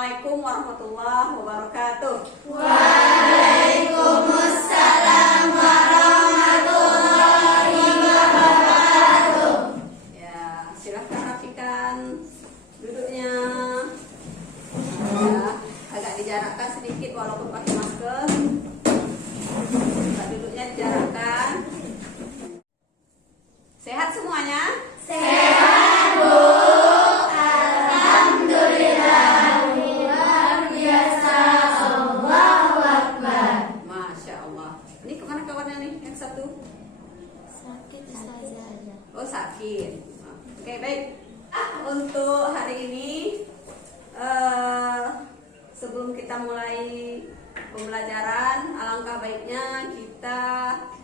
Assalamualaikum warahmatullahi wabarakatuh. Waalaikumsalam warahmatullahi wabarakatuh. Ya, silahkan rapikan duduknya. Ya, agak dijarakkan sedikit walaupun pakai masker. Duduknya dijarakkan. Sehat semuanya? Sehat, Bu. Alhamdulillah. Luar biasa. Allahu Akbar. Masya Allah. Ini kemana kawannya nih yang satu? Sakit saja. Oh, sakit. Oke, baik. Untuk hari ini sebelum kita mulai pembelajaran, alangkah baiknya kita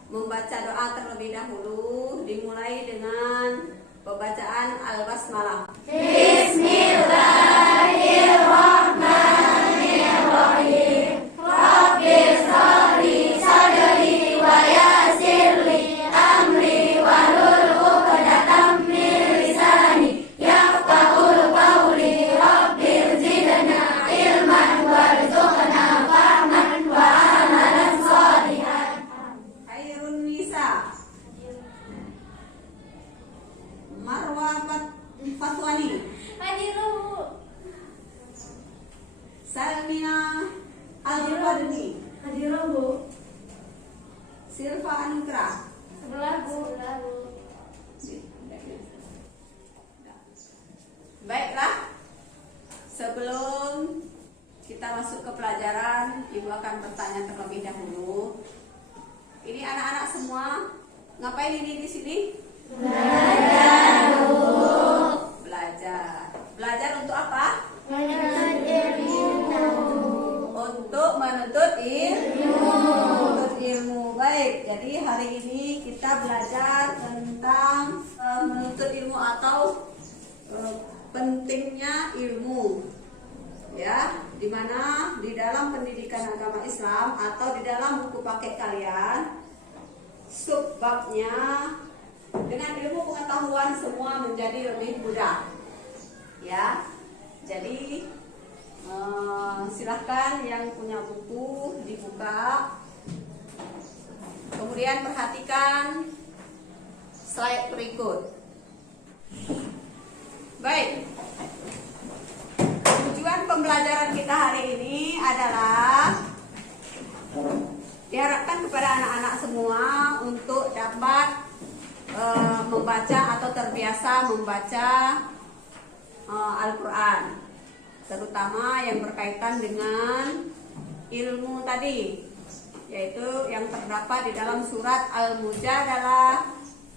membaca doa terlebih dahulu, dimulai dengan pembacaan Al-Basmalah. Bismillahirrahmanirrahim. Rabbi shrahli sadri wa yassir li amri wahlul 'uqdatam min lisani yafqahul qawli. Rabbi zidna ilman warzuqna fahman wa amalan shalihan. Khairun Nisa, Marwa Fatwani, Hadiruhu. Salmina Al-Badni, Hadiruhu. Silva Anugrah. Sebelah Bu. Baiklah, sebelum kita masuk ke pelajaran, Ibu akan bertanya terlebih dahulu. Ini anak-anak semua ngapain ini di sini? Belajar, Bu. Belajar. Belajar untuk apa? Menuntut ilmu. Untuk menuntut ilmu. Menuntut ilmu. Baik, jadi hari ini kita belajar tentang menuntut ilmu atau pentingnya ilmu. Ya, dimana di dalam pendidikan agama Islam atau di dalam buku paket kalian, subbabnya dengan ilmu pengetahuan semua menjadi lebih mudah. Ya, jadi silahkan yang punya buku dibuka, kemudian perhatikan slide berikut. Baik, tujuan pembelajaran kita hari ini adalah diharapkan kepada anak-anak semua untuk dapat membaca atau terbiasa membaca Al-Quran, terutama yang berkaitan dengan ilmu tadi, yaitu yang terdapat di dalam surat Al-Mujadalah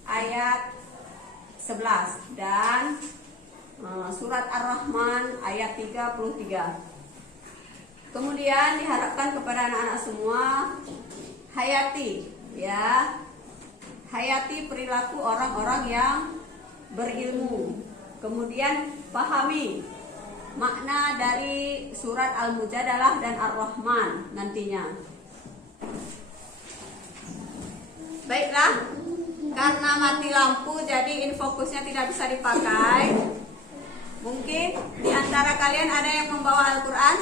ayat 11 dan surat Ar-Rahman ayat 33. Kemudian diharapkan kepada anak-anak semua hayati, ya, hayati perilaku orang-orang yang berilmu. Kemudian pahami makna dari surat Al-Mujadalah dan Ar-Rahman nantinya. Baiklah, karena mati lampu jadi infokusnya tidak bisa dipakai. Mungkin di antara kalian ada yang membawa Al-Quran?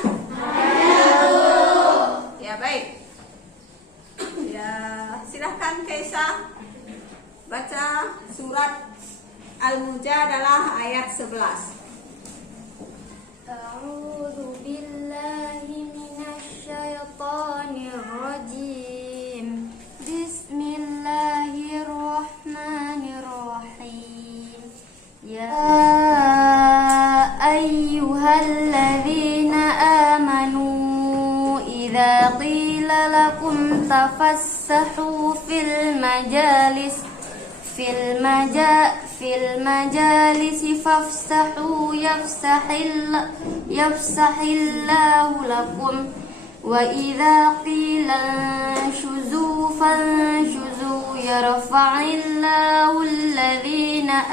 Ya, baik. Ya, silahkan Keisa baca surat Al-Mujadalah ayat 11. A'udzu billahi minasy syaithanir rajim. Bismillahirrahmanirrahim. Ya ayyuhalladzina amanu idza qila lakum tafassahu fil majalis fafsahu yafsahillahu lakum wa idza qila anshuzu fanshuzu yarfa'illahu alladhina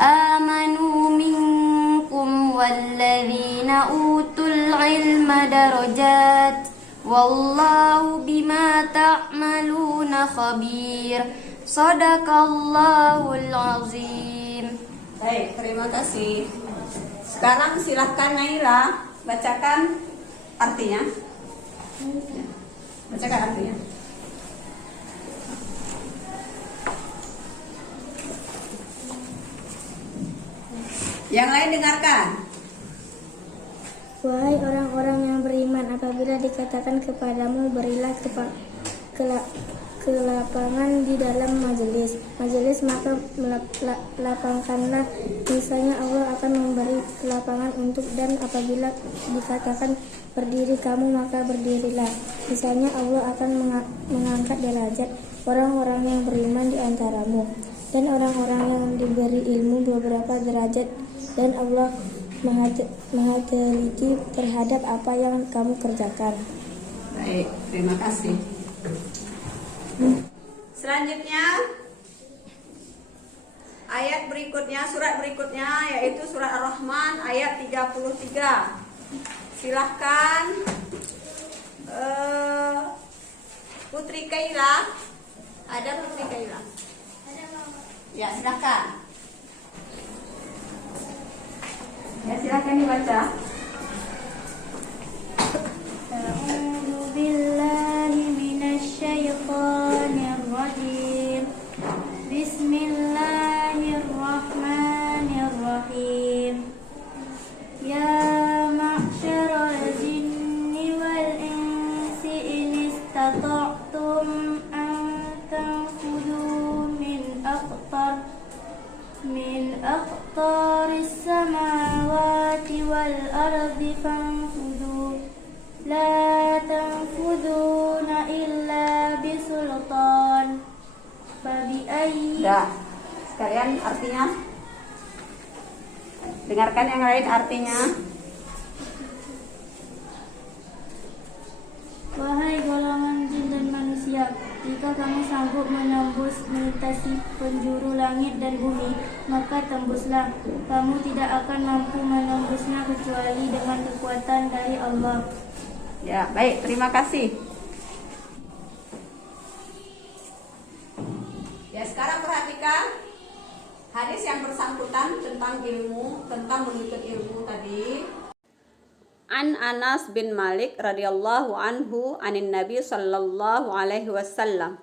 amanu minkum walladhina utul ilma darajat wallahu bima ta'maluna khabir. Shadaqallahul azim. Baik, terima kasih. Sekarang silahkan Naila bacakan artinya. Bacakan artinya. Yang lain dengarkan. Wahai orang-orang yang beriman, apabila dikatakan kepadamu berilah ke lapangan di dalam majelis, maka lapangkanlah. Misalnya Allah akan memberi kelapangan untuk, dan apabila dikatakan berdiri kamu, maka berdirilah. Misalnya Allah akan mengangkat derajat orang-orang yang beriman di antaramu, dan orang-orang yang diberi ilmu beberapa derajat, dan Allah Maha teliti terhadap apa yang kamu kerjakan. Baik, terima kasih. Selanjutnya ayat berikutnya, surat berikutnya yaitu surat Ar-Rahman ayat 33. Silahkan Putri Kaila. Ada Putri Kaila? Ya, silahkan. Ya, silahkan dibaca. A'udzu billahi minasyaitonir rajim. Bismillahirrahmanirrahim. Ya ma'syaral jinni wal insi in istata'tum an tanfudhu min aqtaris samawati wal ardi fanfudhu la tanfuduna illa bisultan. Fabi ayyi. Dah. Sekalian artinya. Dengarkan yang lain artinya. Wahai golongan jin dan manusia, jika kamu sanggup menembus melintasi penjuru langit dan bumi, maka tembuslah. Kamu tidak akan mampu menembusnya kecuali dengan kekuatan dari Allah. Ya, baik, terima kasih. Ya, sekarang perhatikan hadis yang bersangkutan tentang ilmu, tentang menuntut ilmu tadi. An Anas bin Malik radhiyallahu anhu anin Nabi sallallahu alaihi wasallam.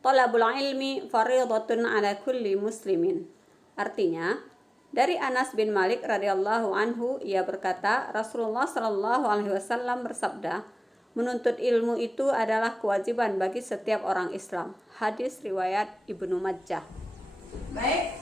Talabul ilmi fardhatun ala kulli muslimin. Artinya, dari Anas bin Malik radhiyallahu anhu, ia berkata, Rasulullah sallallahu alaihi wasallam bersabda, menuntut ilmu itu adalah kewajiban bagi setiap orang Islam. Hadis riwayat Ibnu Majah. Baik,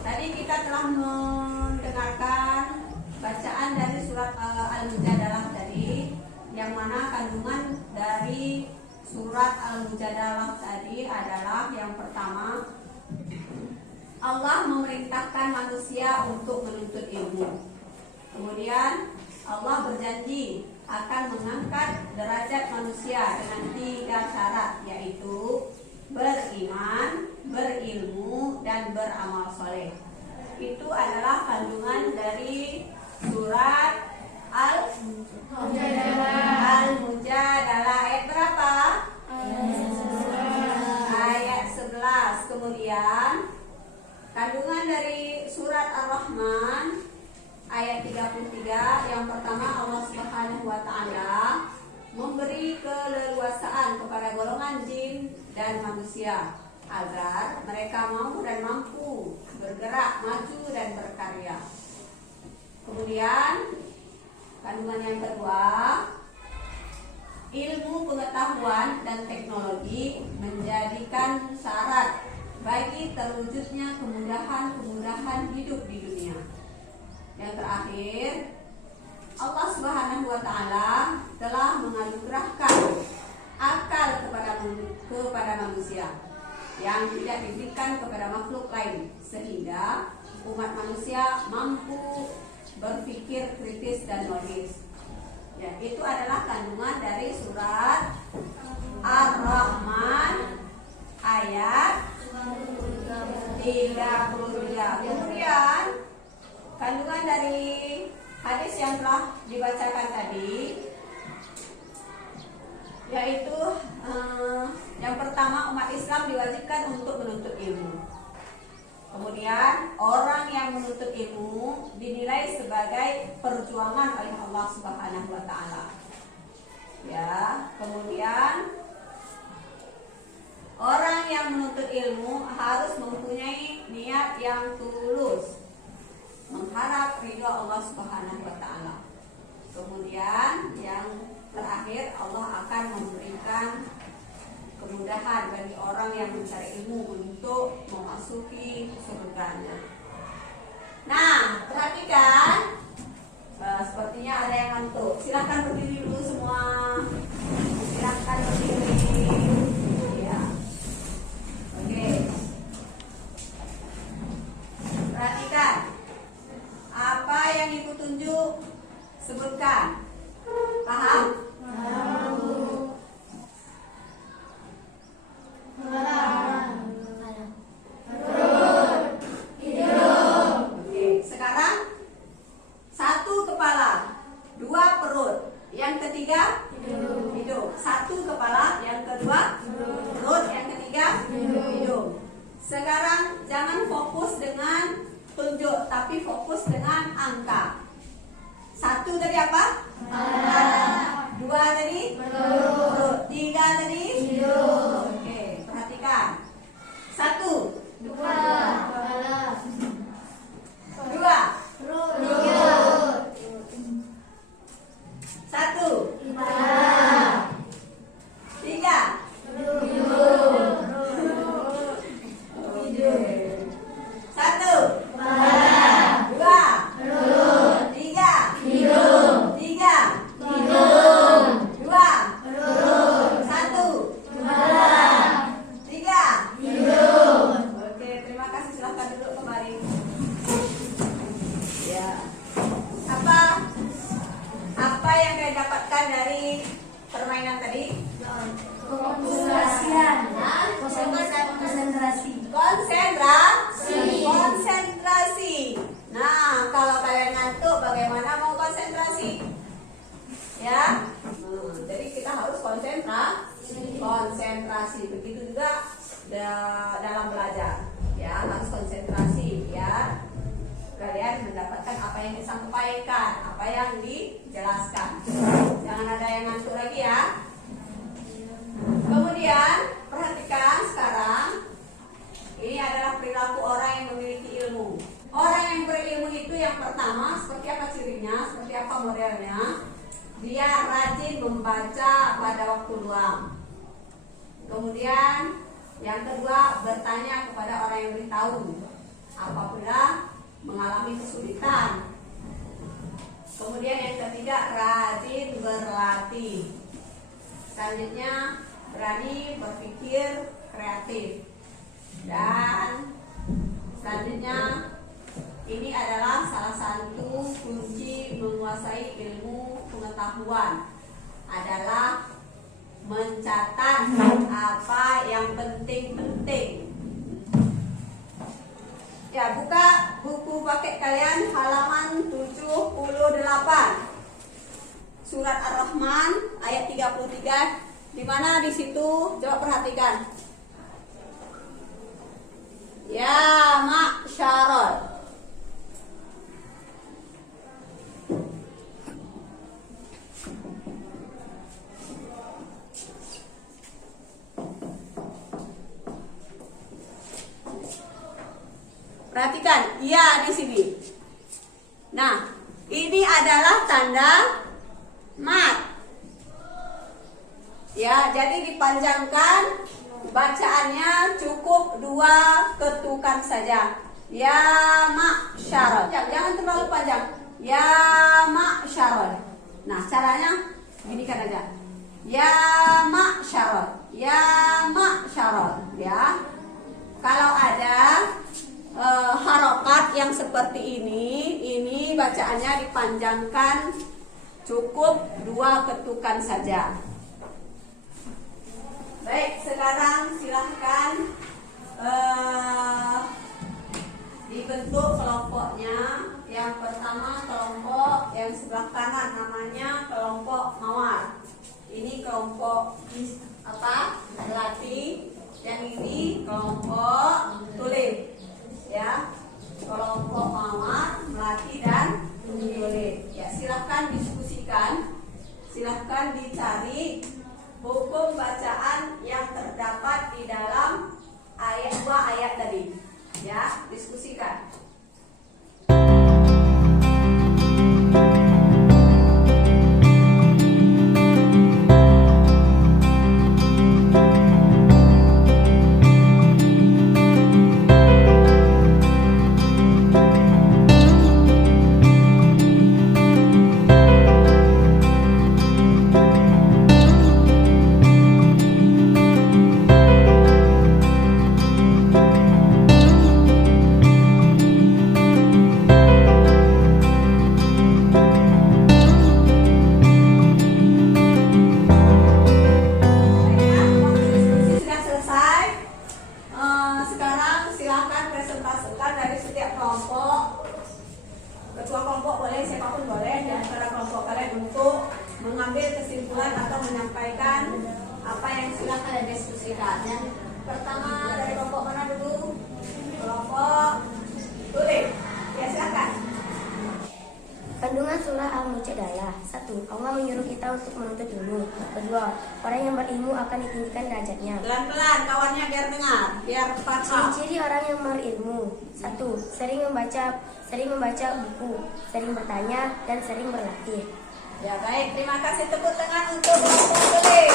tadi kita telah mendengarkan bacaan dari surat Al-Mujadalah tadi, yang mana kandungan dari surat Al-Mujadalah tadi adalah yang pertama, Allah memerintahkan manusia untuk menuntut ilmu. Kemudian Allah berjanji akan mengangkat derajat manusia dengan 3 syarat, yaitu beriman, berilmu, dan beramal soleh. Itu adalah kandungan dari surat Al-Mujadalah. Ayat berapa? Ayat 11. Kemudian kandungan dari surat Ar-Rahman ayat 33. Yang pertama, Allah Subhanahu wa taala memberi keleluasaan kepada golongan jin dan manusia agar mereka mau dan mampu bergerak, maju dan berkarya. Kemudian kandungan yang kedua, ilmu pengetahuan dan teknologi menjadikan syarat bagi terwujudnya kemudahan hidup di dunia. Yang terakhir, Allah Subhanahu wa taala telah menganugerahkan akal kepada manusia yang tidak diberikan kepada makhluk lain, sehingga umat manusia mampu berpikir kritis dan logis. Ya, itu adalah kandungan dari surat Ar-Rahman ayat 33. Kemudian kandungan dari hadis yang telah dibacakan tadi, yaitu yang pertama, umat Islam diwajibkan untuk menuntut ilmu. Kemudian orang yang menuntut ilmu dinilai sebagai perjuangan oleh Allah Subhanahu wa taala. Ya, kemudian orang yang menuntut ilmu harus mempunyai niat yang tulus, mengharap ridho Allah Subhanahu wa taala. Kemudian yang terakhir, Allah akan memberikan kemudahan bagi orang yang mencari ilmu untuk memasuki surganya. Nah, perhatikan, sepertinya ada yang ngantuk. Silahkan berdiri dulu semua. Silahkan berdiri. Ya. Oke. Perhatikan. Apa yang Ibu tunjuk? Sebutkan. Paham? Oke, sekarang 1 kepala, 2 perut, yang ketiga hidung. 1 kepala, yang kedua perut, yang ketiga hidung. Sekarang jangan fokus dengan tunjuk, tapi fokus dengan angka. 1 tadi apa? Kepala. 2 tadi perut. 3 tadi hidung. Oke, perhatikan. 1, 2, 1, 3, Perhatikan, ya di sini. Nah, ini adalah tanda mat. Ya, jadi dipanjangkan, bacaannya cukup 2 ketukan saja. Ya ma'syarah. Jangan terlalu panjang. Ya ma'syarah. Nah, caranya gini kan aja. Ya ma'syarah. Ya ma'syarah. Ya. Kalau ada harokat yang seperti ini bacaannya dipanjangkan cukup 2 ketukan saja. Baik, sekarang silahkan dibentuk kelompoknya. Yang pertama kelompok yang sebelah kanan namanya kelompok mawar. Ini kelompok melati. Yang ini kelompok tulip. Ya. di dalam dua ayat tadi. Ya, diskusikan. Ketua kelompok boleh, siapapun boleh di antara kelompok kalian untuk mengambil kesimpulan atau menyampaikan apa yang sudah kalian diskusikan. Yang pertama dari kelompok mana dulu? Kelompok Tulip. Ya, silakan. Kandungan surah Al-Mujadalah. 1. Allah menyuruh kita untuk menuntut ilmu. 2. Orang yang berilmu akan ditinggikan derajatnya. Pelan-pelan kawannya biar dengar, biar paham. Ciri-ciri orang yang berilmu. 1. Sering membaca buku, sering bertanya, dan sering berlatih. Ya, baik. Terima kasih, tepuk tangan untuk kelompok Tulip.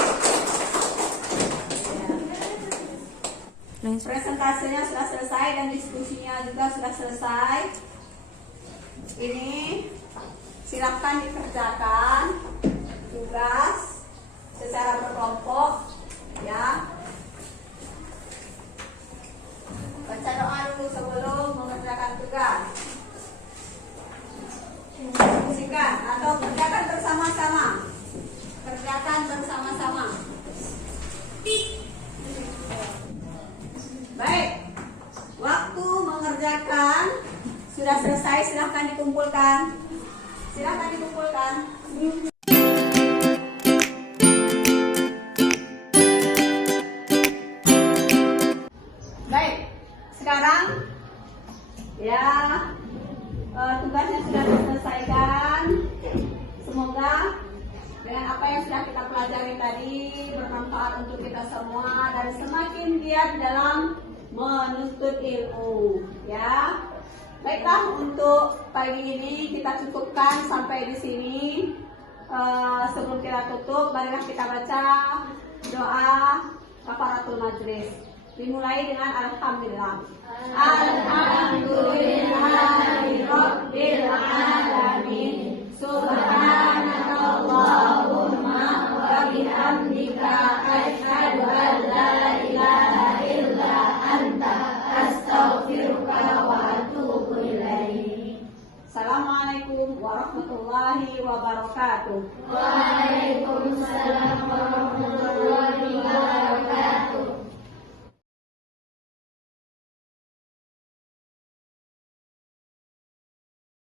Presentasinya sudah selesai dan diskusinya juga sudah selesai. Ini silakan dikerjakan tugas secara berkelompok, ya. Baca doa dulu sebelum mengerjakan tugas. Diskusikan atau kerjakan bersama-sama. Kerjakan bersama-sama. Baik. Waktu mengerjakan sudah selesai, silahkan dikumpulkan. Silahkan dikumpulkan. Baik, sekarang ya tugasnya sudah diselesaikan. Semoga dengan apa yang sudah kita pelajari tadi bermanfaat untuk kita semua dan semakin giat dalam menuntut ilmu, ya. Baiklah, untuk pagi ini kita cukupkan sampai di sini. Sebelum kita tutup, marilah kita baca doa kafaratul majlis. Dimulai dengan alhamdulillah. Alhamdulillahirabbil alamin. Subhanakallahumma wa bihamdika asyhadu an la ilaha illa anta astaghfiruka wa atubu ilaik. Assalamualaikum warahmatullahi wabarakatuh. Waalaikumsalam